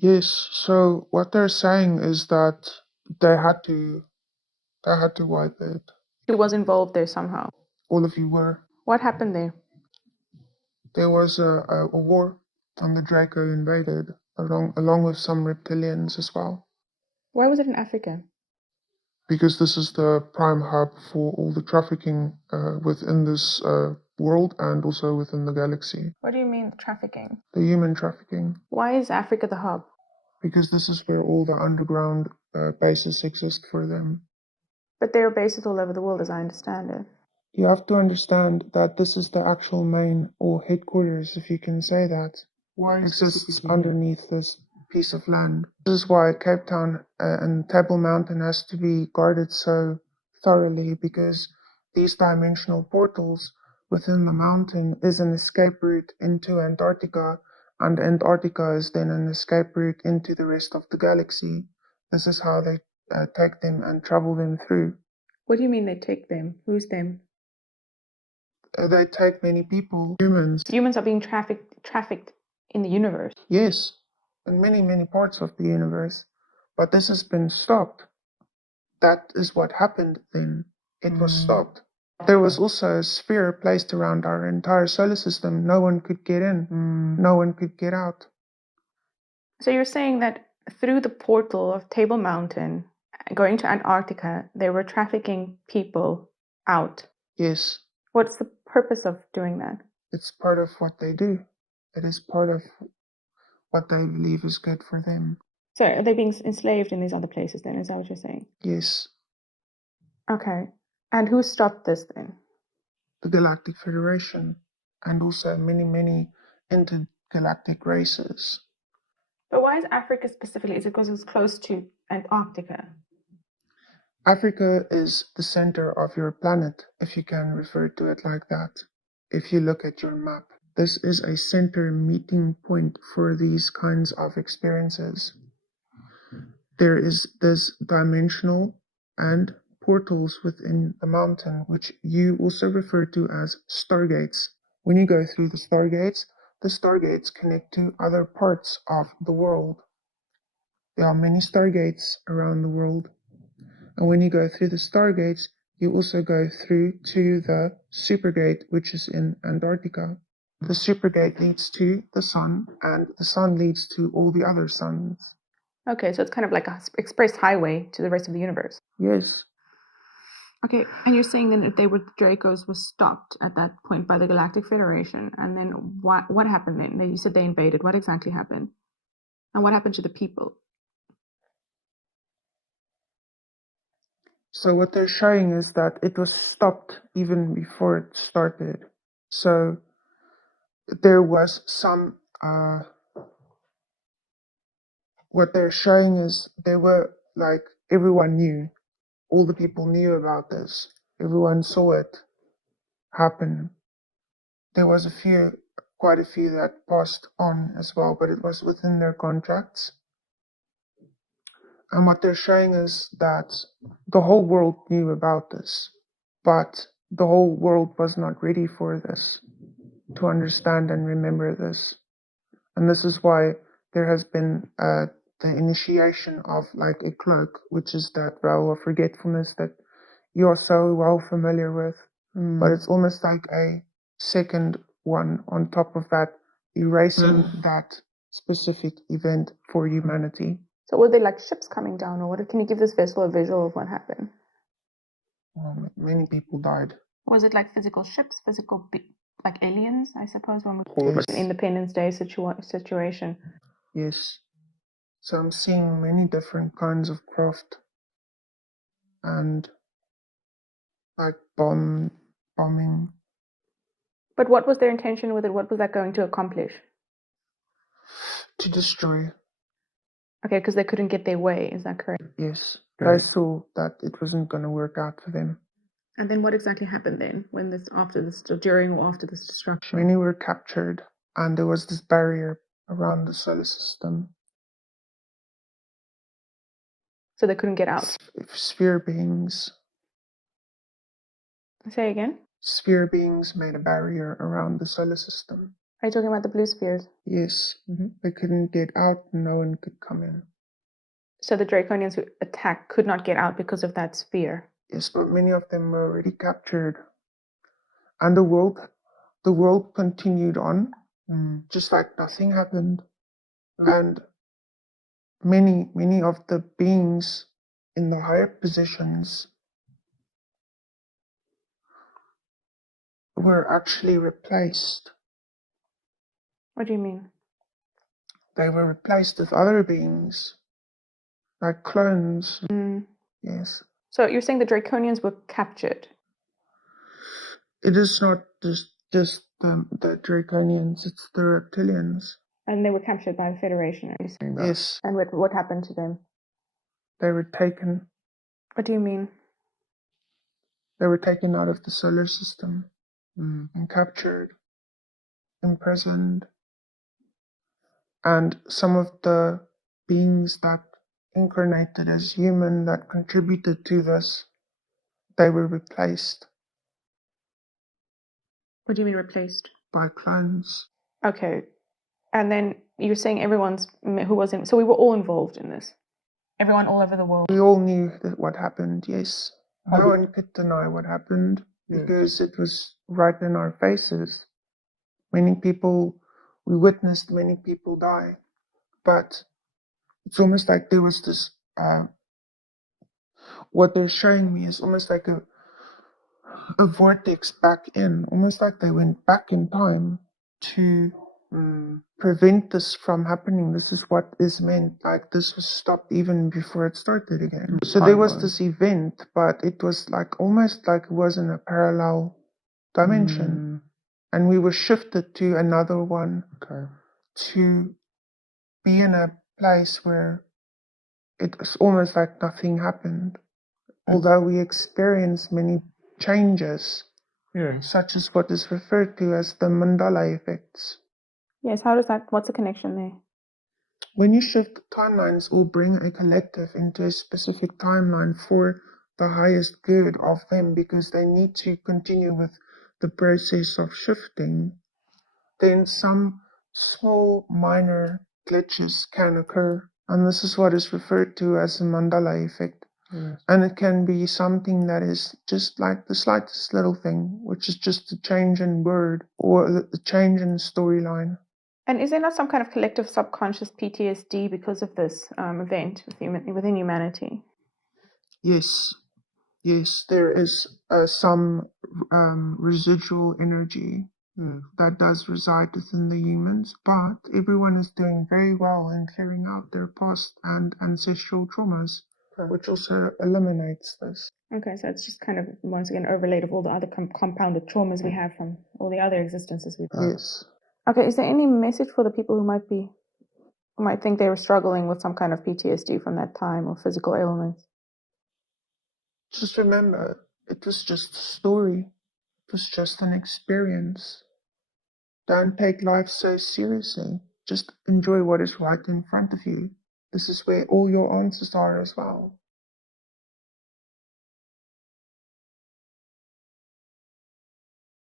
Yes, so what they're saying is that they had to they had to wipe it. Who was involved there somehow? All of you were. What happened there? There was a war, and the Draco invaded along with some reptilians as well. Why was it in Africa? Because this is the prime hub for all the trafficking within this world and also within the galaxy. What do you mean trafficking? The human trafficking. Why is Africa the hub? Because this is where all the underground bases exist for them. But there are bases all over the world, as I understand it. You have to understand that this is the actual main or headquarters, if you can say that, exists underneath this piece of land. This is why Cape Town and Table Mountain has to be guarded so thoroughly, because these dimensional portals within the mountain is an escape route into Antarctica, and Antarctica is then an escape route into the rest of the galaxy. This is how they take them and travel them through. What do you mean they take them? Who's them? They take many people, humans. Humans are being trafficked in the universe. Yes, in many parts of the universe. But this has been stopped. That is what happened then. It was stopped. There was also a sphere placed around our entire solar system. No one could get in. No one could get out. So you're saying that through the portal of Table Mountain, going to Antarctica, they were trafficking people out. Yes. What's the purpose of doing that? It's part of what they do. It is part of what they believe is good for them. So are they being enslaved in these other places then? Is that what you're saying? Yes. Okay. And who stopped this then? The Galactic Federation, and also many intergalactic races. But why is Africa specifically? Is it because it's close to Antarctica? Africa is the center of your planet, if you can refer to it like that. If you look at your map, this is a center meeting point for these kinds of experiences. There is this dimensional and portals within the mountain, which you also refer to as stargates. When you go through the stargates connect to other parts of the world. There are many stargates around the world. And when you go through the stargates, you also go through to the supergate, which is in Antarctica. The supergate leads to the sun, and the sun leads to all the other suns. Okay, so it's kind of like an express highway to the rest of the universe. Yes. Okay, and you're saying then if they were Dracos was stopped at that point by the Galactic Federation, and then what happened then? You said they invaded. What exactly happened? And what happened to the people? So what they're showing is that it was stopped even before it started. So there was some, what they're showing is there were like, everyone knew, all the people knew about this. Everyone saw it happen. There was quite a few that passed on as well, but it was within their contracts. And what they're showing is that the whole world knew about this, but the whole world was not ready for this, to understand and remember this. And this is why there has been the initiation of like a cloak, which is that vow of forgetfulness that you are so well familiar with. But it's almost like a second one on top of that, erasing that specific event for humanity. So were they like ships coming down, or what? Can you give this vessel a visual of what happened? Many people died. Was it like physical ships, like aliens, I suppose, when we call Yes. it an Independence Day situation? Yes. So I'm seeing many different kinds of craft and like bombing. But what was their intention with it? What was that going to accomplish? To destroy. Okay, because they couldn't get their way, is that correct? Yes. They saw that it wasn't going to work out for them. And then what exactly happened then, during or after this destruction? Many were captured, and there was this barrier around the solar system. So they couldn't get out? Sphere beings. Say again? Sphere beings made a barrier around the solar system. Are you talking about the blue spheres? Yes. They couldn't get out, no one could come in. So the Draconians who attacked could not get out because of that sphere? Yes, but many of them were already captured. And the world continued on, just like nothing happened. And many of the beings in the higher positions were actually replaced. What do you mean? They were replaced with other beings, like clones. Yes. So you're saying the Draconians were captured? It is not just the Draconians, it's the reptilians. And they were captured by the Federation, are you saying that? Yes. And what happened to them? They were taken. What do you mean? They were taken out of the solar system and captured, imprisoned. And some of the beings that incarnated as human that contributed to this, they were replaced. What do you mean replaced? By clones. Okay. And then you're saying who was in, so we were all involved in this? Everyone all over the world? We all knew that what happened, yes. No one could deny what happened because it was right in our faces. We witnessed many people die. But it's almost like there was this, what they're showing me is almost like a vortex back in, almost like they went back in time to prevent this from happening. This is what is meant, like this was stopped even before it started again. So there was this event, but it was like almost like it was in a parallel dimension. And we were shifted to another one to be in a place where it was almost like nothing happened. Although we experienced many changes, such as what is referred to as the mandala effects. Yes, what's the connection there? When you shift timelines or bring a collective into a specific timeline for the highest good of them because they need to continue with the process of shifting, then some small minor glitches can occur. And this is what is referred to as the mandala effect. Yes. And it can be something that is just like the slightest little thing, which is just a change in word or the change in storyline. And is there not some kind of collective subconscious PTSD because of this event within humanity? Yes, there is some residual energy that does reside within the humans, but everyone is doing very well in clearing out their past and ancestral traumas, which also eliminates this. Okay, so it's just kind of, once again, overlaid of all the other compounded traumas we have from all the other existences we've had. Yes. Okay, is there any message for the people who might think they were struggling with some kind of PTSD from that time or physical ailments? Just remember, it was just a story. It was just an experience. Don't take life so seriously. Just enjoy what is right in front of you. This is where all your answers are as well.